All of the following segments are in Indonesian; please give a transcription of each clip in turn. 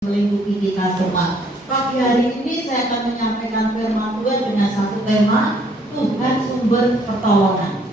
melingkupi kita semua. Pagi hari ini saya akan menyampaikan firman Tuhan dengan satu tema, Tuhan sumber pertolongan.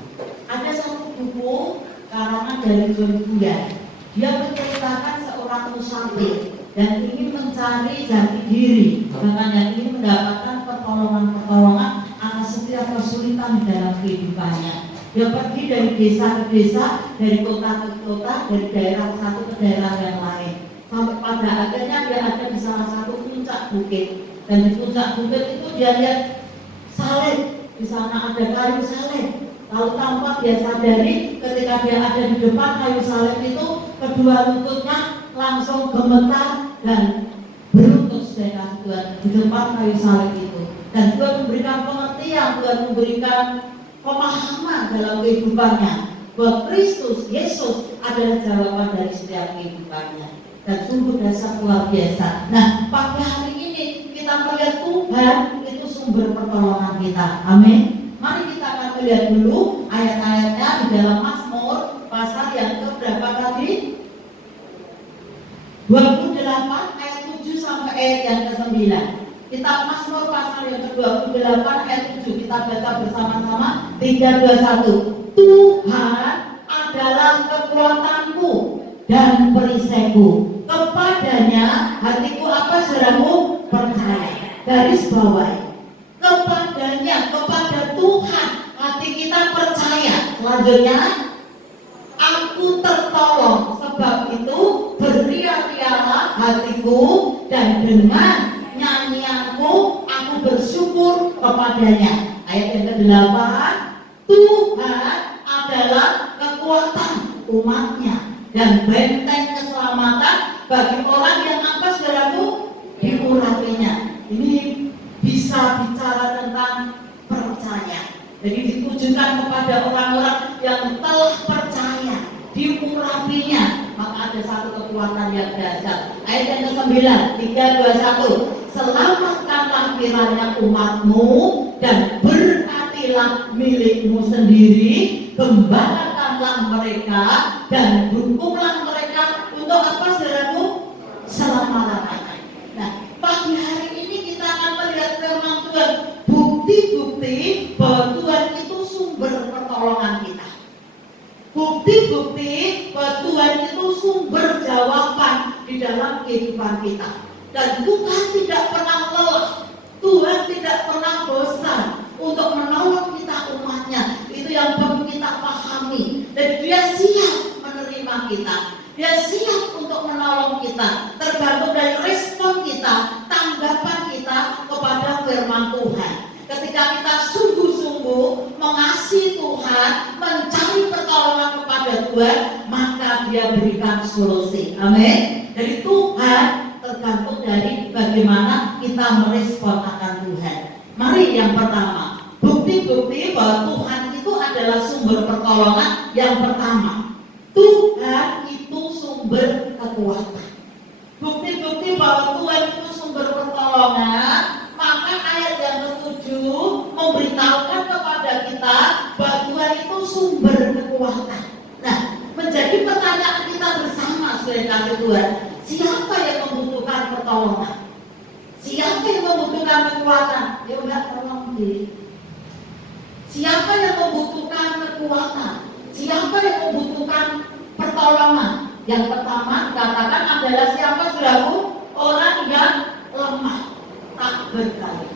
Ada satu buku karangan dari John Bunyan. Dia menceritakan seorang musafir dan ingin mencari jati diri, bahkan yang ingin mendapatkan pertolongan atas setiap kesulitan di dalam kehidupannya. Dia pergi dari desa ke desa, dari kota ke kota, dari daerah satu ke daerah yang lain. Sampai pada akhirnya dia ada di salah satu puncak bukit, dan di puncak bukit itu dia lihat salib. Di sana ada kayu salib. Lalu tanpa dia sadari, ketika dia ada di depan kayu salib itu, kedua lututnya langsung gemetar dan berlutut saudara Tuhan di depan kayu salib itu. Dan Tuhan memberikan pengertian, Tuhan memberikan pemahaman dalam kehidupannya bahwa Kristus Yesus adalah jawaban dari setiap kehidupannya. Dan sungguh dasar luar biasa. Nah, pagi hari ini kita melihat Tuhan itu sumber pertolongan kita. Amin. Mari kita akan melihat dulu ayat-ayatnya di dalam Mazmur pasal yang keberapa tadi? 28 ayat 7 sampai ayat yang ke-9. Kitab Mazmur pasal yang ke-28 ayat 7, kita baca bersama-sama. 3, 2, 1. Tuhan adalah kekuatanku dan perisaiku, kepadanya hatiku apa saudaraku? Percaya. Garis bawah, kepadanya, kepada Tuhan hati kita percaya. Selanjutnya, aku tertolong, sebab itu beria-rialah hatiku, dan dengan nyanyianku aku bersyukur kepadanya. Ayat yang ke-8, Tuhan adalah kekuatan umatnya dan benteng keselamatan bagi orang yang apa saudaraku? Diurapinya. Ini bisa bicara tentang percaya. Jadi ditujukan kepada orang-orang yang telah percaya, diurapinya, maka ada satu kekuatan yang dahsyat. Ayat yang ke-9, 3, 2, 1. Selamatkanlah kiranya umatmu dan berkatilah milikmu sendiri, gembalakanlah mereka dan dukunglah mereka untuk apa saudaraku? Selama-lamanya. Nah, pagi hari ini kita akan melihat firman Tuhan, bukti-bukti bahwa Tuhan itu sumber pertolongan kita. Bukti-bukti bahwa Tuhan itu sumber jawaban di dalam kehidupan kita. Dan Tuhan tidak pernah lelah, Tuhan tidak pernah bosan untuk menolong kita umatnya. Itu yang perlu kita pahami. Dan dia siap menerima kita, dia siap untuk menolong kita, tergantung dari respon kita, tanggapan kita kepada firman Tuhan. Ketika kita sungguh-sungguh mengasihi Tuhan, mencari pertolongan kepada Tuhan, maka dia berikan solusi. Amin. Dari Tuhan tergantung dari bagaimana kita merespon akan Tuhan. Mari yang pertama, bukti-bukti bahwa Tuhan itu adalah sumber pertolongan. Yang pertama, Tuhan itu sumber kekuatan. Bukti-bukti bahwa Tuhan itu sumber pertolongan, maka ayat yang ke-7 memberitahukan kepada kita bahwa Tuhan itu sumber kekuatan. Nah, menjadi pertanyaan kita bersama saudara Tuhan, siapa yang membutuhkan pertolongan? Siapa yang membutuhkan kekuatan? Ya udah, tolong diri. Siapa yang membutuhkan kekuatan? Siapa yang membutuhkan pertolongan? Yang pertama dikatakan adalah siapa saudaraku? Orang yang lemah, tak berdaya.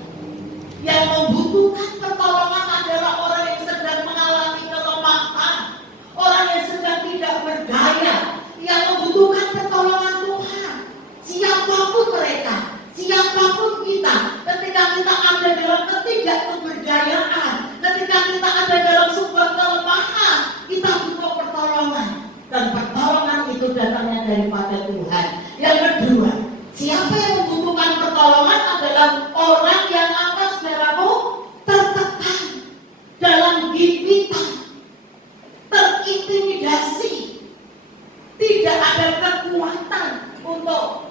Yang membutuhkan pertolongan adalah orang yang sedang mengalami kelemahan, orang yang sedang tidak berdaya, yang membutuhkan pertolongan Tuhan. Siapapun mereka, siapapun kita, ketika kita ada dalam ketidakberdayaan, ketika kita ada dalam sebuah kelemahan, kita butuh pertolongan. Dan pertolongan itu datangnya daripada Tuhan. Yang kedua, siapa yang membutuhkan pertolongan adalah orang yang apa saudaraku? Tertekan dalam gigitan, terintimidasi, tidak ada kekuatan untuk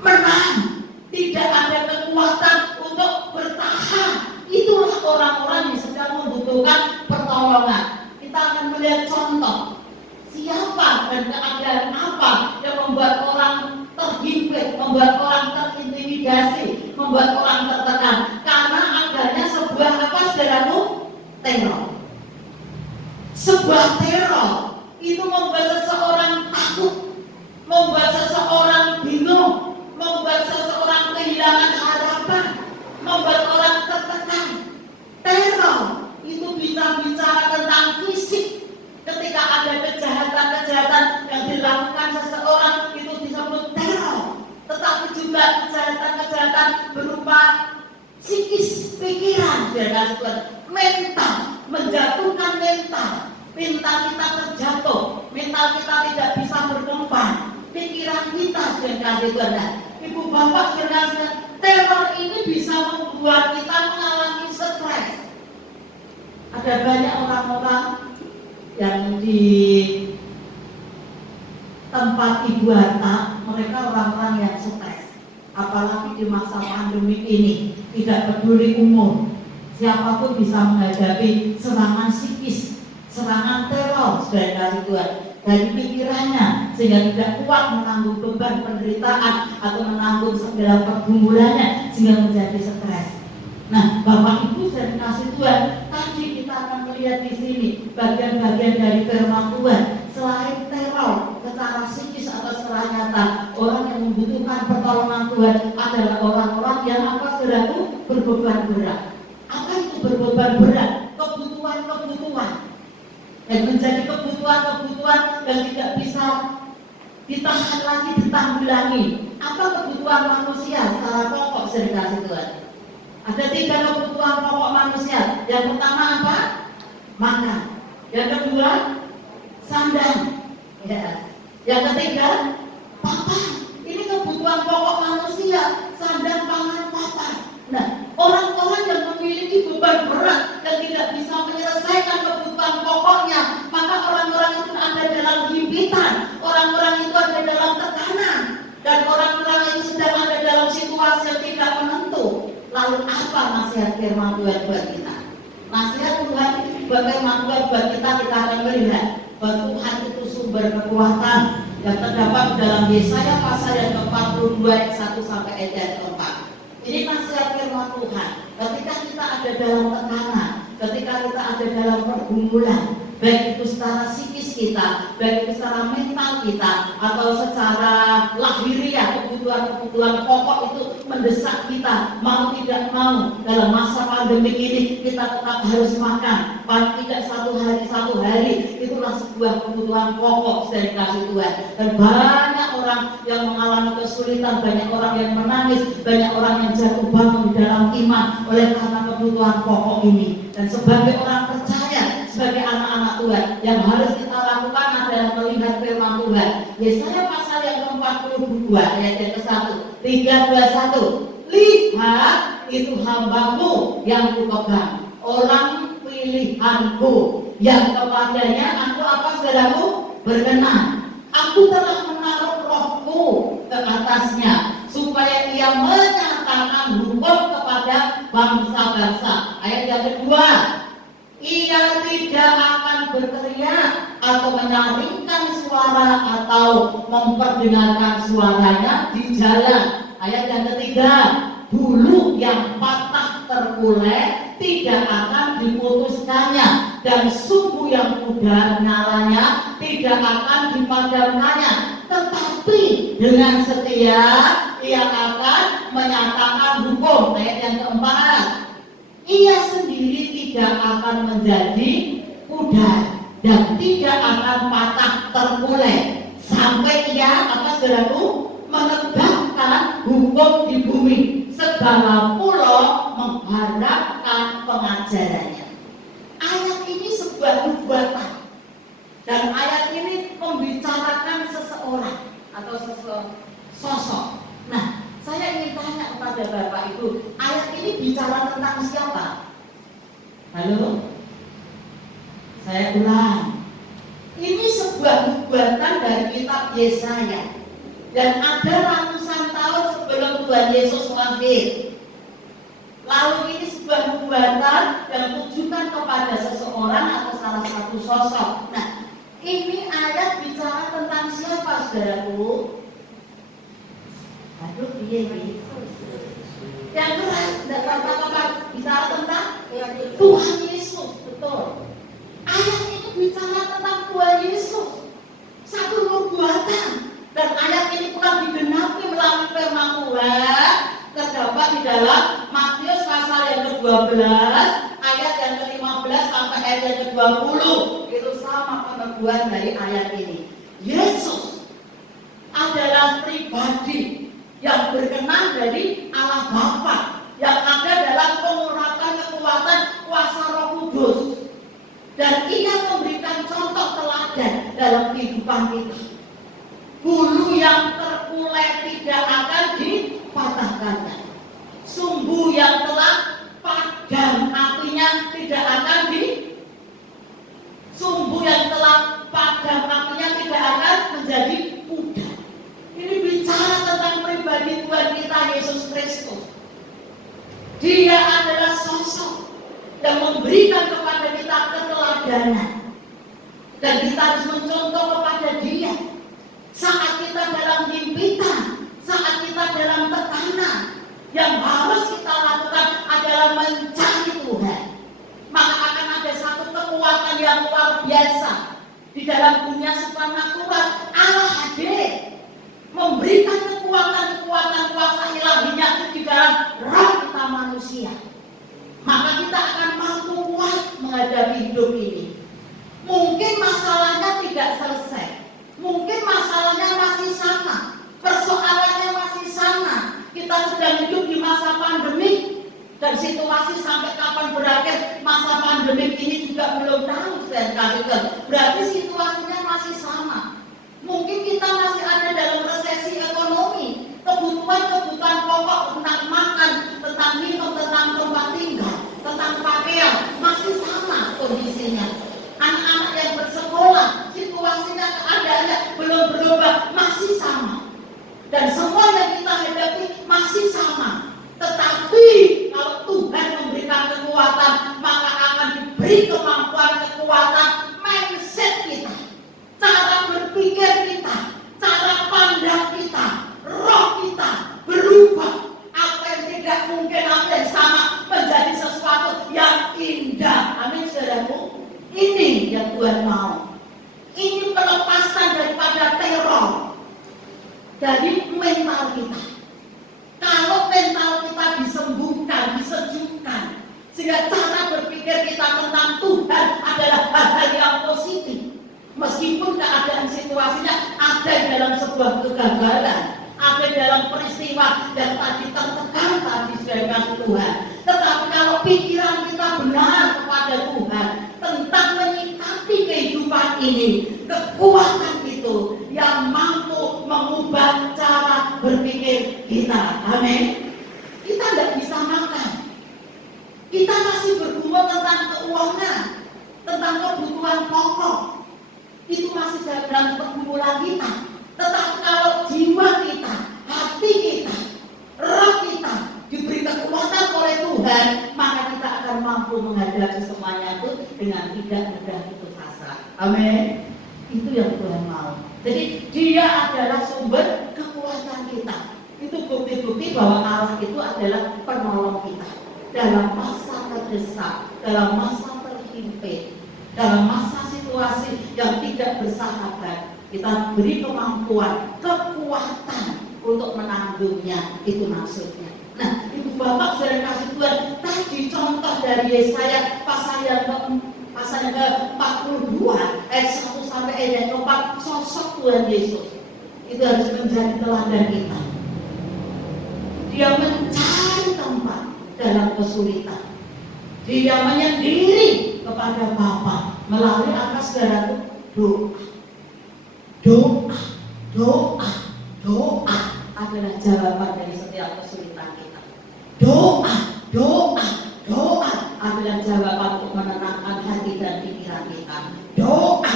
menang, tidak ada kekuatan untuk bertahan. Itulah orang-orang yang sedang membutuhkan pertolongan. Kita akan melihat contoh siapa dan keadaan apa yang membuat orang terhimpit membuat orang terintimidasi, membuat orang tertekan karena adanya sebuah apa saudaraku? Teror. Sebuah teror itu membuat seseorang takut, membuat seseorang bingung, membuat seseorang kehilangan harapan, membuat orang tertekan. Teror itu bisa bicara tentang fisik. Ketika ada kejahatan-kejahatan yang dilakukan seseorang itu disebut teror. Tetapi juga kejahatan-kejahatan berupa psikis, pikiran, mental, menjatuhkan mental kita terjatuh, mental kita tidak bisa berkembang, pikiran kita Ibu Bapak saudara, teror ini bisa membuat kita mengalami stres. Ada banyak orang-orang yang di tempat Ibu Hatta, mereka orang-orang yang stres. Apalagi di masa pandemi ini, tidak peduli umur, siapapun bisa menghadapi serangan psikis, serangan teror, saudara Tuhan, dari pikirannya, sehingga tidak kuat menanggung beban penderitaan atau menanggung segala pergumulannya, sehingga menjadi stres. Nah, Bapak Ibu saya kasih Tuhan, tadi kita akan melihat di sini bagian-bagian dari firman Tuhan. Selain teror secara psikis atau secara nyata, orang yang membutuhkan pertolongan Tuhan adalah orang-orang yang apa saudaraku? Berbeban berat. Apa itu berbeban berat? Kebutuhan-kebutuhan yang menjadi kebutuhan-kebutuhan yang tidak bisa ditahan lagi, ditanggulangi. Apa kebutuhan manusia secara pokok saya kasih Tuhan? Ada 3 kebutuhan pokok manusia. Yang pertama apa? Makan. Yang kedua, sandang. Ya. Yang ketiga, papan. Ini kebutuhan pokok manusia. Sandang, pangan, papan. Nah, orang-orang yang memiliki beban berat dan tidak bisa menyelesaikan kebutuhan pokoknya, maka orang-orang itu ada dalam himpitan, orang-orang itu ada dalam tekanan, dan orang-orang itu sedang ada dalam situasi yang tidak menentu. Lalu apa nasihat firman Tuhan buat kita? Nasihat Tuhan buat firman Tuhan buat kita akan melihat bahwa Tuhan itu sumber kekuatan yang terdapat dalam Yesaya pasal yang ke-42 ayat 1 sampai ayat 4. Ini nasihat firman Tuhan. Ketika kita ada dalam tekanan, ketika kita ada dalam pergumulan, baik itu secara psikis kita, baik itu secara mental kita, atau secara lahiriah, kebutuhan-kebutuhan pokok itu mendesak kita, mau tidak mau dalam masa pandemi ini kita tetap harus makan, paling tidak satu hari, itulah sebuah kebutuhan pokok dari kasih Tuhan. Dan banyak orang yang mengalami kesulitan, banyak orang yang menangis, banyak orang yang jatuh bangun di dalam iman oleh karena kebutuhan pokok ini. Dan sebagai orang percaya, sebagai anak-anak Tuhan, yang harus kita lakukan adalah melihat firman Tuhan. Yesaya pasal yang ke-42 ayat yang ke-1, 3:21. Lihat, itu hambaku yang kupegang, orang pilihanku, yang kepadanya aku apa saudaraku? Berkenan. Aku telah menaruh rohku ke atasnya, supaya ia menyatakan hukum kepada bangsa-bangsa. Ayat yang kedua, ia tidak akan berteriak atau menyaringkan suara atau memperdengarkan suaranya di jalan. Ayat yang ketiga, bulu yang patah terkulai tidak akan diputuskannya, dan sumbu yang pudar nyalanya tidak akan dipadamkannya. Tetapi dengan setia ia akan menyatakan hukum. Ayat yang keempat, ia sendiri tidak akan menjadi pudar dan tidak akan patah terkulai sampai ia apa saudaraku? Menegakkan hukum di bumi. Segala pulau mengharapkan pengajarannya. Ayat ini sebuah nubuatan, dan ayat ini membicarakan seseorang atau sosok. Nah, saya ingin tanya kepada Bapak Ibu, ayat ini bicara tentang siapa? Halo? Saya ulang. Ini sebuah nubuatan dari kitab Yesaya. Dan ada ratusan tahun sebelum Tuhan Yesus lahir. Lalu ini sebuah nubuatan yang ditujukan kepada seseorang atau salah satu sosok. Nah, ini ayat bicara tentang siapa saudaraku? Aduh, iya. Yang keras, tidak kata-kata bicara tentang Tuhan Yesus, betul. Ayat ini bicara tentang Tuhan Yesus, satu nubuatan, dan ayat ini pula digenapi melalui firman Tuhan terdapat di dalam Matius pasal yang ke-12 ayat yang ke-15 sampai ayat yang ke-20. Itu sama peneguhan dari ayat ini. Yesus adalah pribadi yang berkenan dari Allah Bapa, yang ada dalam pengurapan kekuatan kuasa Roh Kudus, dan ia memberikan contoh teladan dalam kehidupan kita. Bulu yang terkulai tidak akan dipatahkannya, sumbu yang telah padam apinya tidak akan sumbu yang telah padam apinya tidak akan menjadi pudar. Ini bicara tentang pribadi Tuhan kita Yesus Kristus. Dia adalah sosok yang memberikan kepada kita keteladanan, dan kita harus mencontoh kepada Dia. Saat kita dalam himpitan, saat kita dalam tekanan, yang harus kita lakukan adalah mencari Tuhan. Maka akan ada satu kekuatan yang luar biasa di dalam dunia supranatural. Allah hadir memberikan kekuatan-kekuatan kuasa ilahinya di dalam roh kita manusia. Maka kita akan mampu kuat menghadapi hidup ini. Mungkin masalahnya tidak selesai, mungkin masalahnya masih sama, persoalannya masih sama. Kita sedang hidup di masa pandemik, dan situasi sampai kapan berakhir masa pandemik ini juga belum tahu. Berarti situasinya masih sama. Mungkin kita masih ada dalam resesi ekonomi, kebutuhan-kebutuhan pokok tentang makan, tentang minum, tentang tempat tinggal, tentang pakaian masih sama kondisinya. Anak-anak yang bersekolah, situasinya, keadaannya belum berubah, masih sama. Dan semua yang kita hadapi masih sama. Tetapi kalau Tuhan memberikan kekuatan, maka akan diberi kemampuan, kekuatan mindset kita, cara berpikir kita, cara pandang kita, roh kita berubah. Apa yang tidak mungkin, apa yang sama menjadi sesuatu yang indah. Amin, saudaraku. Ini yang Tuhan mau. Ini pelepasan daripada teror dari mental kita. Kalau mental kita disembuhkan, disejukkan, sehingga cara berpikir kita tentang Tuhan adalah hal-hal yang positif. Meskipun keadaan situasinya ada dalam sebuah kegagalan, ada dalam peristiwa yang tadi tertekan tadi dengan Tuhan. Tetapi kalau pikiran kita benar kepada Tuhan tentang menyikapi kehidupan ini, kekuatan itu yang mampu mengubah cara berpikir kita. Amin. Kita tidak bisa makan, kita masih bergumul tentang keuangan, tentang kebutuhan pokok, itu masih dalam pergumulan kita. Tetapi kalau jiwa kita, hati kita, roh kita diberi kekuatan oleh Tuhan, maka kita akan mampu menghadapi semuanya itu dengan tidak mudah putus asa. Amin. Itu yang Tuhan mau. Jadi Dia adalah sumber kekuatan kita. Itu bukti-bukti bahwa Allah itu adalah penolong kita dalam masa terdesak, dalam masa terhimpit, dalam masa situasi yang tidak bersahabat. Kita beri kemampuan, kekuatan untuk menanggungnya. Itu maksudnya. Nah, Ibu Bapak sudah kasih Tuhan tadi contoh dari Yesaya pasal yang ke-42 ayat 1 sampai ayat 4, sosok Tuhan Yesus itu harus menjadi teladan kita. Dia mencari tempat dalam kesulitan. Dia menyendiri kepada Bapa melalui apa saudara? Doa adalah jawaban dari setiap kesulitan kita. Doa adalah jawaban untuk menenangkan hati dan pikiran kita. Doa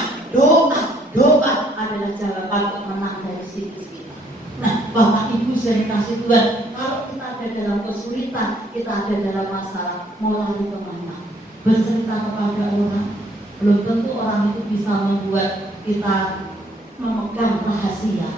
adalah jawaban untuk menang dari psikis kita. Nah, Bapak Ibu saya kasih Tuhan, kalau kita ada dalam kesulitan, kita ada dalam masalah, mau lari kemana? Bercerita kepada orang, belum tentu orang itu bisa membuat kita memegang rahasia.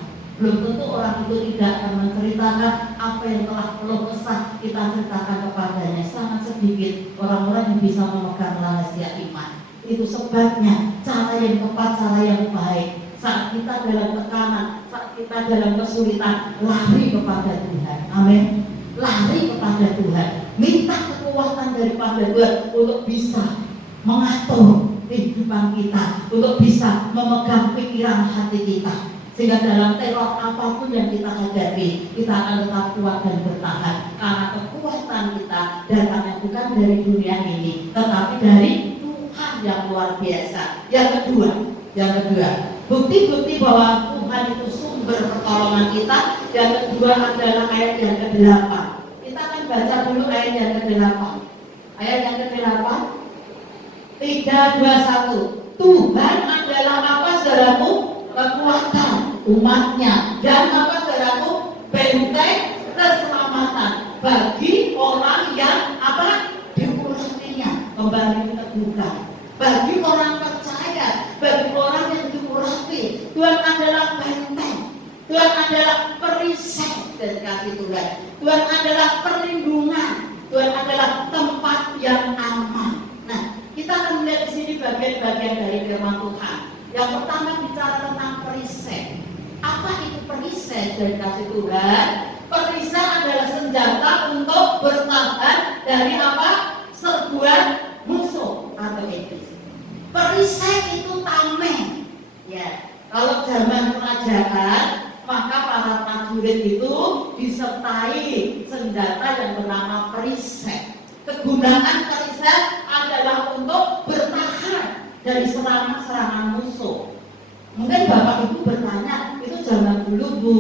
Belum tentu orang itu tidak akan menceritakan apa yang telah keluh kesah kita ceritakan kepadanya. Sangat sedikit orang-orang yang bisa memegang rahasia iman. Itu sebabnya cara yang tepat, cara yang baik, saat kita dalam tekanan, saat kita dalam kesulitan, lari kepada Tuhan. Amin. Lari kepada Tuhan, minta kekuatan daripada Tuhan untuk bisa mengatur kehidupan kita, untuk bisa memegang pikiran hati kita, sehingga dalam teror apapun yang kita hadapi, kita akan tetap kuat dan bertahan, karena kekuatan kita datangnya bukan dari dunia ini, tetapi dari Tuhan yang luar biasa. Yang kedua, bukti-bukti bahwa Tuhan itu sumber pertolongan kita. Yang kedua adalah ayat yang ke-8. Kita akan baca dulu ayat yang ke-8. Ayat yang ke-8, 3, 2, 1. Tuhan adalah apa, saudaraku? Kekuatan umatnya. Dan apa, saudaraku? Benteng keselamatan bagi orang yang apa? Diurapinya. Kembali keteguhan. Bagi orang percaya, bagi orang yang diurapi, Tuhan adalah benteng. Tuhan adalah perisai dari kasih Tuhan. Tuhan adalah perlindungan. Tuhan adalah tempat yang aman. Nah, kita akan melihat di sini bagian-bagian dari firman Tuhan. Yang pertama bicara tentang perisai. Apa itu perisai dari kasih Tuhan? Perisai adalah senjata untuk bertahan dari apa? Serbuan musuh atau iblis. Perisai itu tameng. Ya, kalau zaman kerajaan, maka para prajurit itu disertai senjata yang bernama perisai. Kegunaan perisai adalah untuk bertahan dari serangan-serangan musuh. Mungkin Bapak Ibu bertanya, itu zaman dulu Bu,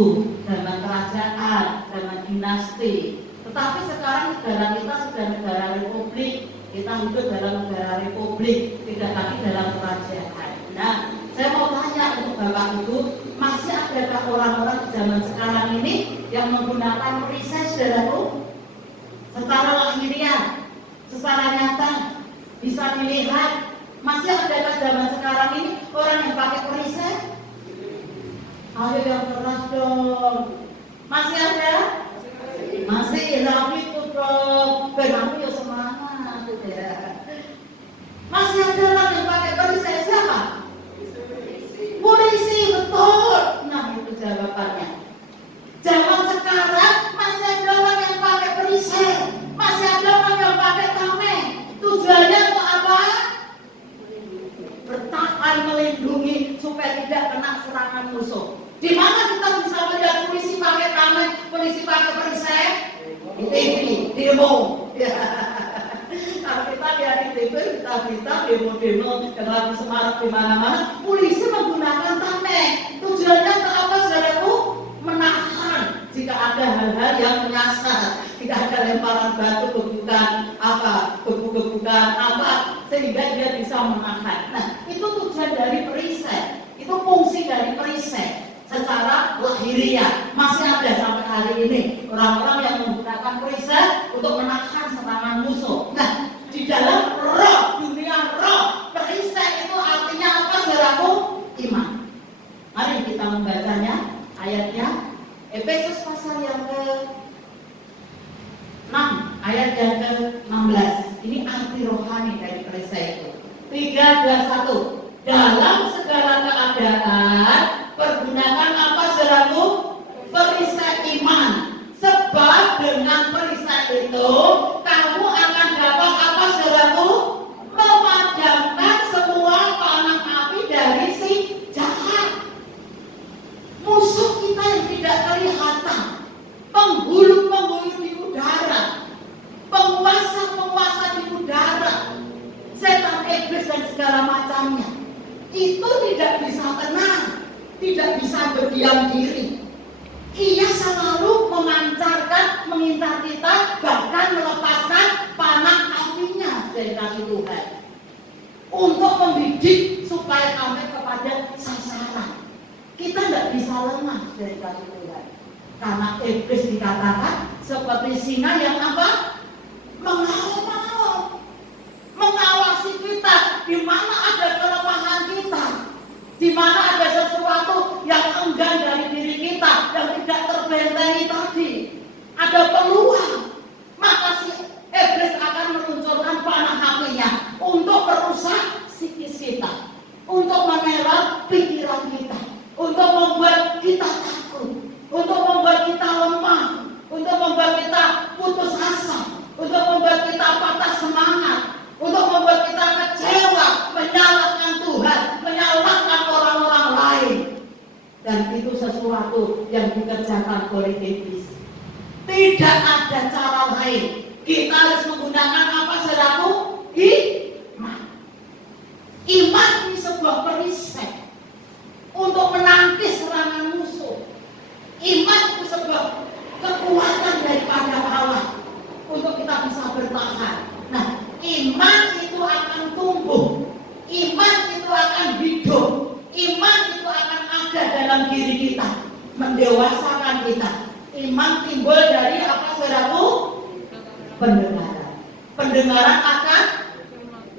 zaman kerajaan, zaman dinasti. Tetapi sekarang negara kita sudah negara republik. Kita hidup dalam negara republik, tidak lagi dalam kerajaan. Nah, saya mau tanya untuk Bapak Ibu, masih adakah orang-orang di zaman sekarang ini yang menggunakan perisai, saudaraku? Secara lahiriah, secara nyata, bisa dilihat, masih adakah zaman sekarang ini orang yang pakai perisai? Ayo yang keras dong. Masih ada? Masih, tapi itu dong. Benamu ya semangat. Masih ada orang yang pakai perisai, siapa? Polisi, betul. Nah, itu jawabannya. Zaman sekarang masih ada orang yang pakai perisai, masih ada orang yang pakai tameng. Tujuannya untuk apa? Bertahan, melindungi supaya tidak kena serangan musuh. Di mana kita bisa melihat polisi pakai tameng, polisi pakai perisai? Di TV, di rumah. Kalau kita lihat di TV, kita berita demo-demo yang lagi semarak di mana-mana, polisi menggunakan tameng. Tujuannya untuk apa, saudaraku? Menahan jika ada hal-hal yang menyasar, jika ada lemparan batu, gebuk-gebukan apa, sehingga dia bisa menahan. Nah, itu tujuan dari perisai, itu fungsi dari perisai. Secara lahiriah masih ada sampai hari ini orang-orang yang menggunakan perisai untuk menahan serangan musuh. Nah, di dalam roh, dunia roh, perisai itu artinya apa, saudaraku? Iman. Mari kita membacanya ayatnya. Efesus pasal yang ke-6 ayat yang ke-16. Ini arti rohani dari perisai itu. 3, 2, 1. Dalam segala keadaan pergunakan apa, saudaraku? Perisai iman. Sebab dengan perisai itu kamu akan dapat apa, saudaraku? Memadamkan semua panah api dari si jahat. Musuh kita yang tidak kelihatan, penghulu-penghulu di udara, penguasa-penguasa di udara, setan, iblis dan segala macamnya, itu tidak bisa tenang, tidak bisa berdiam diri. Ia selalu memancarkan, mengincar kita, bahkan melepaskan panah apinya dari kasih Tuhan untuk mendidik supaya sampai kepada sasaran. Kita tidak bisa lengah dari kasih Tuhan, karena iblis dikatakan seperti singa yang apa? Mengaum-ngaum, mengawasi kita di mana ada kelemahan kita, di mana ada sesuatu yang enggan dari diri kita, ada peluang, maka si iblis akan meluncurkan panah apinya untuk merusak psikis kita, untuk memerah pikiran kita, untuk membuat kita takut, untuk membuat kita lemah, untuk membuat kita putus asa, untuk membuat kita patah semangat, untuk membuat kita kecewa, menyalahkan Tuhan, menyalahkan orang-orang lain. Dan itu sesuatu yang dikerjakan oleh iblis. Tidak ada cara lain. Kita harus menggunakan apa, saudaraku? Iman. Iman ini sebuah perisai untuk menangkis serangan musuh. Iman itu sebuah kekuatan daripada Allah untuk kita bisa bertahan. Nah, iman itu akan tumbuh, iman itu akan hidup, iman itu akan ada dalam diri kita, mendewasakan kita. Iman timbul dari apa, saudaraku? Pendengaran. Pendengaran akan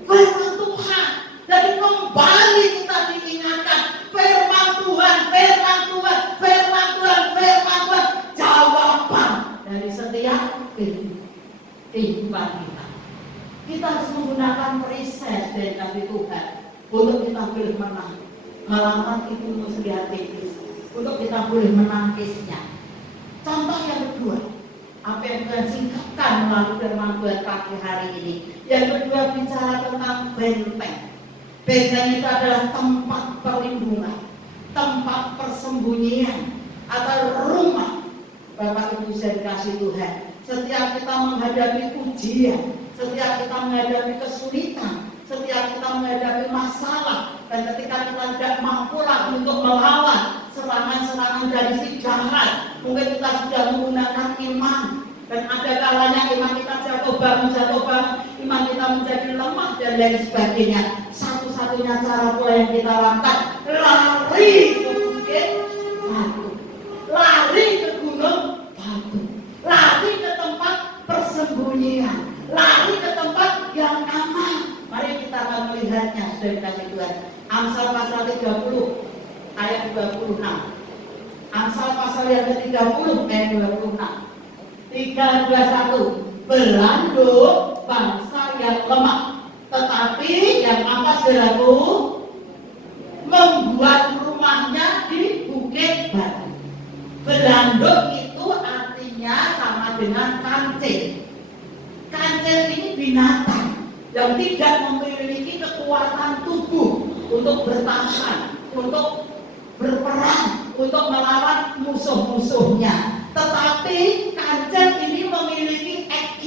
firman Tuhan. Jadi kembali kita diingatkan firman Tuhan, firman Tuhan, firman Tuhan, firman Tuhan, jawaban dari setiap kehidupan kita. Kita harus menggunakan perisai dari kasih Tuhan untuk kita boleh menang melawan itu musuh iblis, untuk kita boleh menangkisnya. Contoh yang kedua, apa yang Tuhan singkapkan melalui firman Tuhan pagi hari ini. Yang kedua bicara tentang benteng. Benteng itu adalah tempat perlindungan, tempat persembunyian, atau rumah. Bapak Ibu saya dikasih Tuhan, setiap kita menghadapi ujian, setiap kita menghadapi kesulitan, setiap kita menghadapi masalah, dan ketika kita tidak mampu lagi untuk melawan serangan-serangan dari si jahat, mungkin kita sudah menggunakan iman, dan ada kalanya iman kita jatuh bangun, iman kita menjadi lemah dan lain sebagainya. Satu-satunya cara pula yang kita lakukan, lari ke bukit batu, lari ke gunung batu, lari ke tempat persembunyian, lari ke tempat yang aman. Mari kita akan melihatnya, sudah dikasih Tuhan. Amsal pasal 30 ayat 26. Amsal pasal yang ke-30 ayat 26. 321. Beranduk bangsa yang lemah, tetapi yang apa, saudaraku? Membuat rumahnya di bukit batu. Beranduk itu artinya sama dengan kancil. Kancil ini binatang yang tidak memiliki kekuatan tubuh untuk bertahan, untuk berperang, untuk melawan musuh-musuhnya. Tetapi kancil ini memiliki IQ,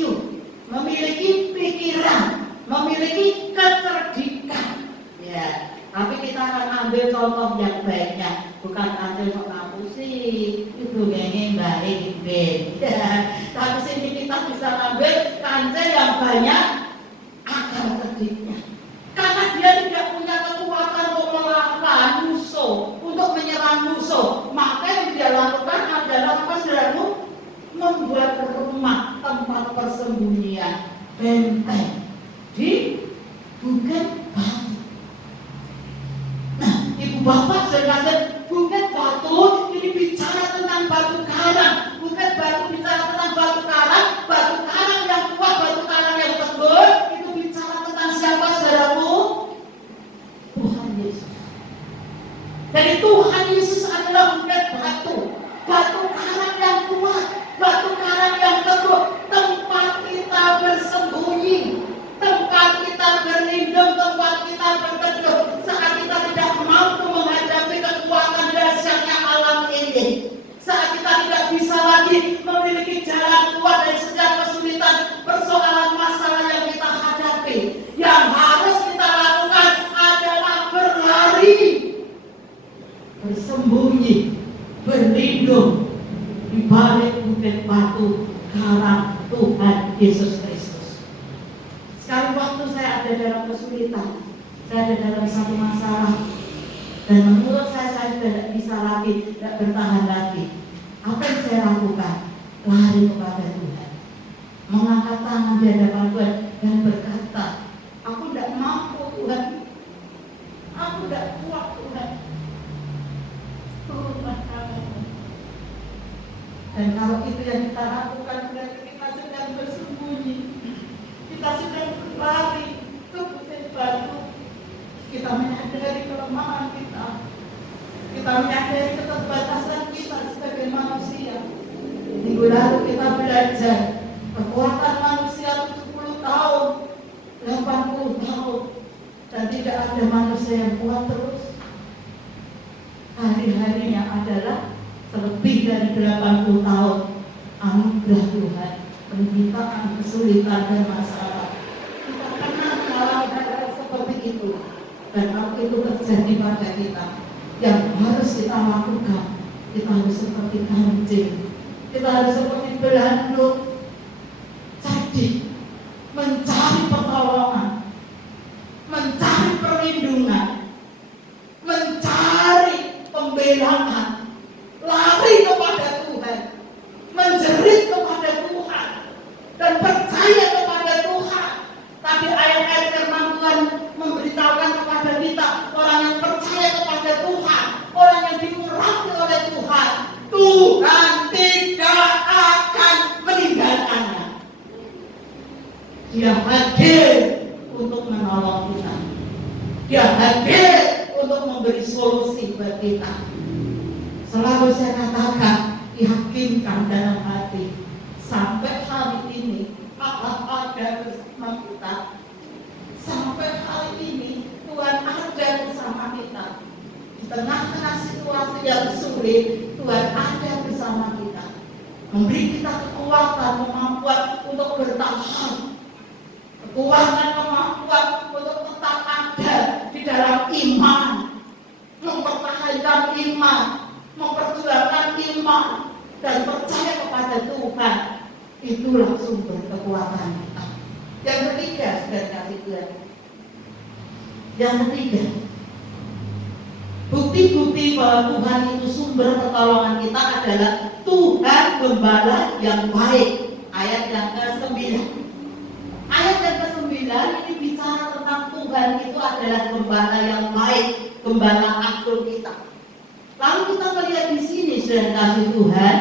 memiliki pikiran, memiliki kecerdikan. Ya, tapi kita akan ambil contoh yang baiknya, bukan kancil sok ngapusi, itu gengeng baik beda. Tapi sini kita bisa ambil kancil yang banyak akal cerdiknya, karena dia tidak punya kekuatan untuk melawan musuh, untuk menyerang musuh. Maka yang dia lakukan adalah apa, saudaraku? Membuat rumah tempat persembunyian, benteng di bukit batu. Nah, ibu bapak saudara, bukit batu ini bicara tentang batu karang. Bukit batu bicara tentang batu karang yang kuat, batu karang yang tebal. Itu bicara tentang siapa, saudaraku? Tuhan Yesus. Jadi Tuhan Yesus adalah bukit batu, batu karang yang kuat, batu karang yang teguh, tempat kita bersembunyi, tempat kita berlindung, tempat kita berteduh saat kita tidak mampu menghadapi kekuatan dahsyatnya alam ini, saat kita tidak bisa lagi memiliki jalan keluar dari setiap kesulitan, persoalan, masalah yang kita hadapi. Yang harus kita lakukan adalah berlari, bersembunyi, berlindung di balik bukit batu karang Tuhan Yesus Kristus. Sekali waktu saya ada dalam kesulitan, saya ada dalam satu masalah, dan menurut saya tidak bisa lagi, tidak bertahan lagi. Apa yang saya lakukan? Lari kepada Tuhan, mengangkat tangan di hadapan Tuhan dan berkata, aku tidak mampu Tuhan, aku tidak kuat Tuhan, turunkan tangan. Dan kalau itu yang kita lakukan, Minggu lalu kita belajar kekuatan manusia 70 tahun, 80 tahun, dan tidak ada manusia yang kuat terus. Hari-harinya adalah lebih dari 80 tahun. Anugerah Tuhan, penderitaan, kesulitan, dan masalah. Kita pernah mengalami hal seperti itu. Dan kalau itu terjadi pada kita, yang harus kita lakukan, kita harus seperti kancing, kita harus seperti belanduk, jadi mencari pertolongan, mencari perlindungan, mencari pembelaan, lari kepada Tuhan, menjerit kepada Tuhan, dan percaya kepada Tuhan. Tadi ayat-ayat firman Tuhan memberitahukan kepada kita, orang yang percaya kepada Tuhan, orang yang diurapi oleh Tuhan, Tuhan tidak akan meninggalkannya. Dia hadir untuk menolong kita. Dia hadir untuk memberi solusi buat kita. Selalu saya katakan, yakinkan dalam hati, sampai hari ini Allah ada bersama kita. Sampai hari ini Tuhan ada bersama kita. Di tengah-tengah situasi yang sulit, Tuhan ada bersama kita, memberi kita kekuatan, kemampuan untuk bertahan, kekuatan, kemampuan untuk tetap ada di dalam iman, mempertahankan iman, memperjuangkan iman, dan percaya kepada Tuhan. Itulah sumber kekuatan kita. Yang ketiga, saudara kasih Tuhan, yang ketiga, bukti-bukti bahwa Tuhan itu sumber pertolongan kita adalah Tuhan Gembala yang baik. Ayat yang ke-9. Ayat yang ke-9 ini bicara tentang Tuhan itu adalah Gembala yang baik, Gembala agung kita. Lalu kita melihat di sini, saudara kasih Tuhan,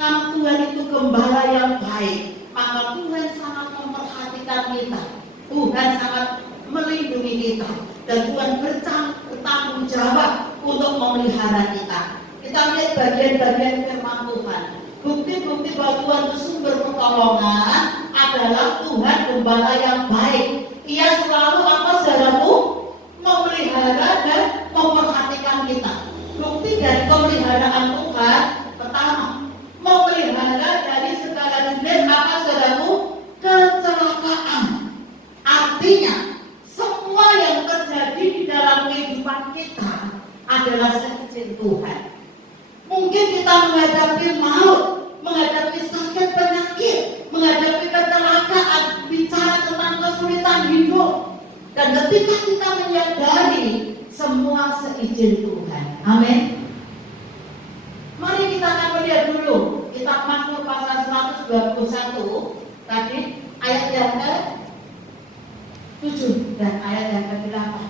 karena Tuhan itu Gembala yang baik, maka Tuhan sangat memperhatikan kita. Tuhan sangat melindungi kita, dan Tuhan bertanggung jawab untuk memelihara kita. Kita lihat bagian-bagian firman Tuhan. Bukti-bukti bahwa Tuhan itu sumber pertolongan adalah Tuhan Gembala yang baik. Ia selalu apa, saudaraku? Memelihara dan memperhatikan kita. Bukti dari pemeliharaan Tuhan, pertama, memelihara dari segala jenis apa, saudaraku? Kecelakaan. Artinya, semua yang terjadi di dalam kehidupan kita adalah seizin Tuhan. Mungkin kita menghadapi maut, menghadapi sakit penyakit, menghadapi kecelakaan, bicara tentang kesulitan hidup. Dan ketika kita menyadari semua seizin Tuhan. Amin. Mari kita akan melihat dulu kitab Mazmur pasal 121 tadi, ayat yang ke-7 dan ayat yang ke-8.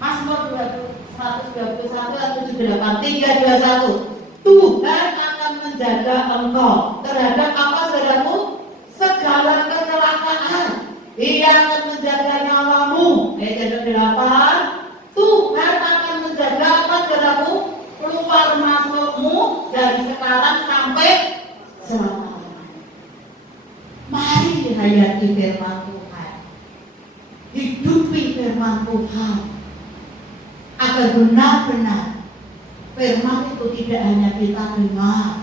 Mazmur 121 ayat 7-8. 3, 2, 1. Tuhan akan menjaga engkau terhadap apa, saudaraku? Segala kecelakaan. Ia akan menjaga nyawamu. Ayat yang ke-8. Tuhan akan menjaga apa, saudaraku? Keluar masukmu dari sekarang sampai selama-lamanya. Mari hayati firman Tuhan, hidupi firman Tuhan, agar benar-benar firman itu tidak hanya kita dengar,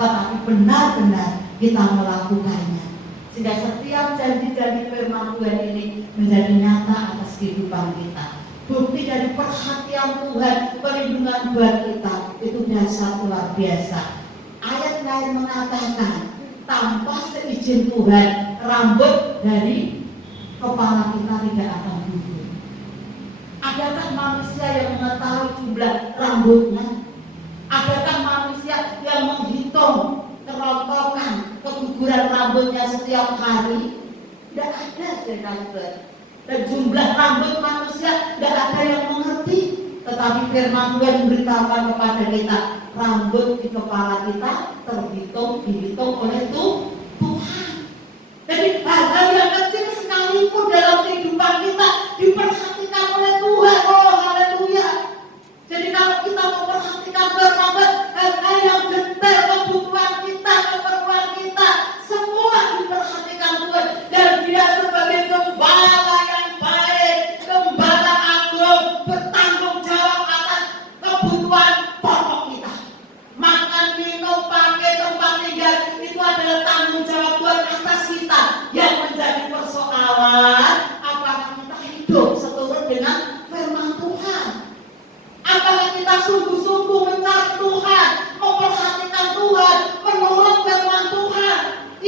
tetapi benar-benar kita melakukannya, sehingga setiap janji-janji firman Tuhan ini menjadi nyata atas kehidupan kita. Bukti dari perhatian Tuhan, perlindungan buat kita itu dasar luar biasa. Ayat lain mengatakan, tanpa seizin Tuhan, rambut dari kepala kita tidak akan gugur. Adakah manusia yang mengetahui jumlah rambutnya? Adakah manusia yang menghitung kerontokan, keguguran rambutnya setiap hari? Tidak ada, saudara. Dan jumlah rambut manusia tidak ada yang mengerti. Tetapi firman Tuhan memberitahukan kepada kita, rambut di kepala kita dihitung oleh Tuhan. Jadi hal-hal yang kecil sekalipun dalam kehidupan kita diperhatikan oleh Tuhan. Oh, haleluya. Jadi kalau kita memperhatikan firman Tuhan, hal-hal yang detail kebutuhan kita,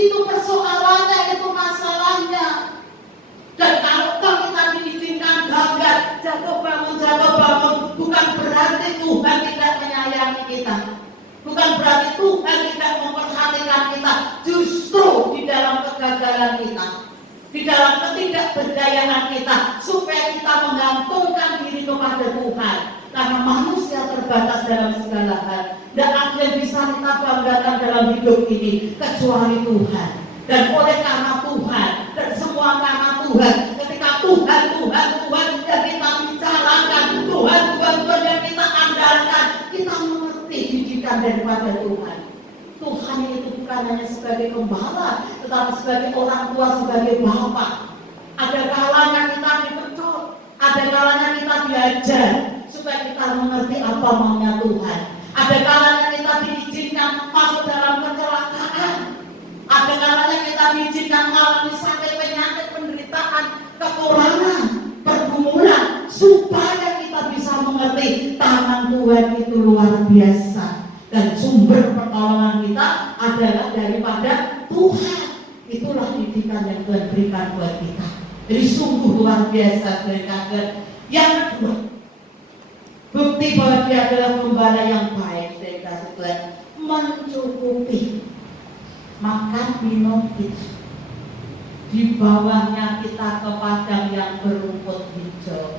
Itu persoalannya, itu masalahnya. Dan kalau kita diizinkan gagal, jatuh bangun, bukan berarti Tuhan tidak menyayangi kita. Bukan berarti Tuhan tidak memperhatikan kita. Justru di dalam kegagalan kita, di dalam ketidakberdayaan kita, supaya kita menggantungkan diri kepada Tuhan. Karena manusia terbatas dalam segala hal. Tidak ada yang bisa kita banggakan dalam hidup ini kecuali Tuhan. Dan oleh karena Tuhan, dan semua karena Tuhan, ketika Tuhan yang kita bicarakan, Tuhan yang kita andalkan, kita mengerti didikan daripada Tuhan. Tuhan itu bukan hanya sebagai gembala, tetapi sebagai orang tua, sebagai bapak. Ada kalanya kita dipecut, ada kalanya kita diajar, supaya kita mengerti apa maunya Tuhan. Ada kalanya kita diizinkan masuk dalam kecelakaan. Ada kalanya kita diizinkan mengalami sakit, penyakit, penderitaan, kekurangan, pergumulan, supaya kita bisa mengerti tangan Tuhan itu luar biasa. Dan sumber pertolongan kita adalah daripada Tuhan. Itulah didikan yang Tuhan berikan buat kita. Jadi sungguh luar biasa berikan. Yang kedua, bukti bahwa dia adalah gembala yang baik dari kasih Tuhan, mencukupi makan minum kita. Di bawahnya kita ke padang yang berumput hijau.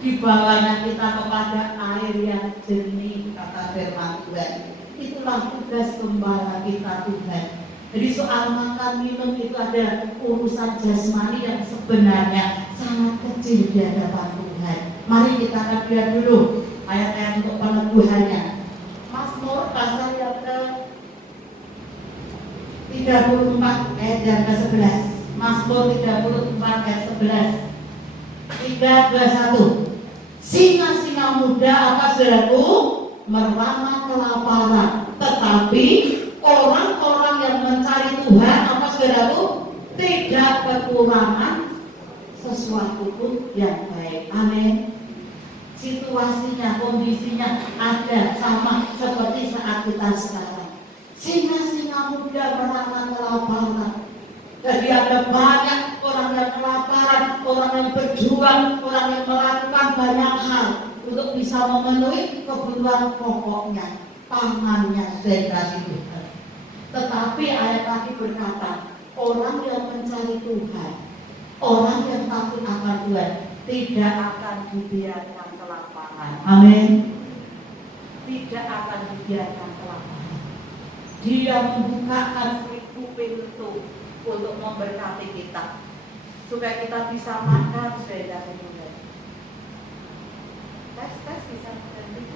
Di bawahnya kita kepada air yang jernih, kata firman Tuhan. Itulah tugas gembala kita Tuhan. Jadi soal makan minum itu adalah urusan jasmani yang sebenarnya sangat kecil di hadapan Tuhan. Mari kita akan lihat dulu ayat-ayat untuk peneguhannya. Mazmur pasal yang ke 34 ayat yang ke-11. Mazmur 34 ayat 11. 3, 2, 1. Singa-singa muda apa saudaraku merana kelaparan, tetapi orang-orang yang mencari Tuhan apa saudaraku tidak kekurangan sesuatu pun yang baik. Amin. Situasinya, kondisinya ada sama seperti saat kita sekarang. Singa-singa muda merana kelaparan. Jadi ada banyak orang yang kelaparan, orang yang berjuang, orang yang melakukan banyak hal untuk bisa memenuhi kebutuhan pokoknya, pangannya dari kasih Tuhan. Tetapi ayat tadi berkata, orang yang mencari Tuhan, orang yang takut akan Tuhan, tidak akan dibiarkan kelaparan. Amin. Tidak akan dibiarkan kelaparan. Dia membukakan pintu untuk memberkati kita, supaya kita bisa makan sudah Tuhan. Tes bisa memberkati.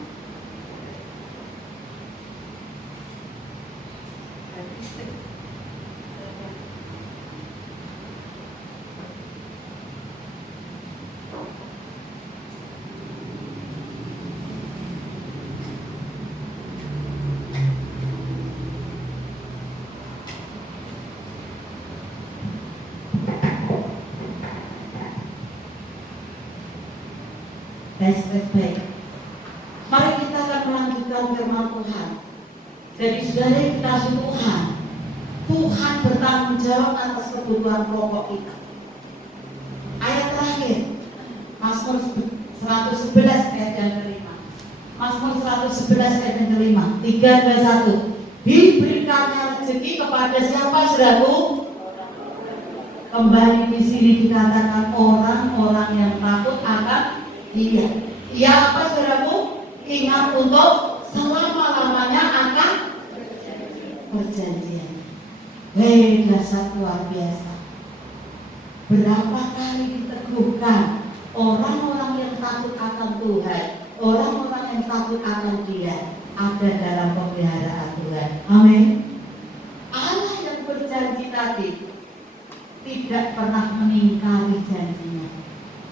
Baik. Mari kita akan melanjutkan firman Tuhan. Jadi saudara yang dikasih Tuhan, Tuhan bertanggung jawab atas kebutuhan pokok kita. Ayat terakhir, Mazmur 111 ayat yang kelima. Mazmur 111 ayat yang kelima. 3, 2, 1. Diberikannya rezeki kepada siapa saudaraku? Kembali di sini dikatakan orang-orang yang takut akan Dia. Ia apa saudaraku? Ingat untuk selama-lamanya akan perjanjian. Hei, dasar luar biasa. Berapa kali diteguhkan orang-orang yang takut akan Tuhan, orang-orang yang takut akan Dia ada dalam pemeliharaan Tuhan. Amin. Allah yang berjanji tadi tidak pernah mengingkari janjinya.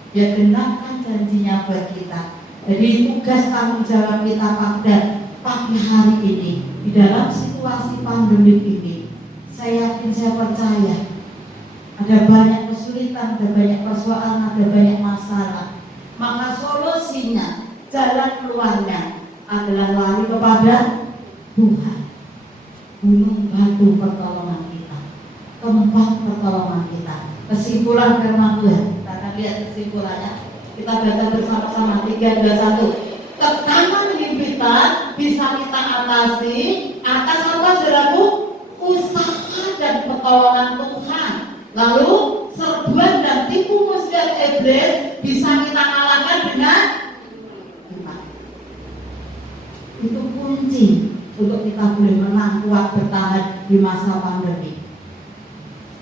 Dia genapkan janjinya buat kita. Jadi tugas tanggung jawab kita pada pagi hari ini di dalam situasi pandemi ini, saya yakin, saya percaya ada banyak kesulitan, ada banyak persoalan, ada banyak masalah. Maka solusinya, jalan keluarnya adalah lari kepada Tuhan. Gunung batu pertolongan kita. tempat pertolongan kita. Kesimpulan firman Tuhan, kita akan lihat kesimpulannya. Kita baca bersama-sama 3, 2, 1. Tekanan himpitan bisa kita atasi atas apa saudaraku? Usaha dan pertolongan Tuhan. Lalu serbuan dan tipu muslihat iblis bisa kita kalahkan dengan iman. Itu kunci untuk kita boleh menang kuat bertahan di masa pandemi.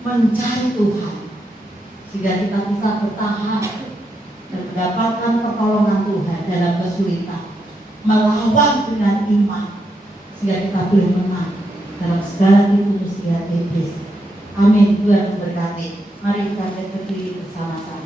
Mencari Tuhan sehingga kita bisa bertahan dan mendapatkan pertolongan Tuhan dalam kesulitan, melawan dengan iman sehingga kita boleh menang dalam segala tipu muslihat iblis. Amin. Tuhan memberkati. Mari kita berdiri bersama-sama.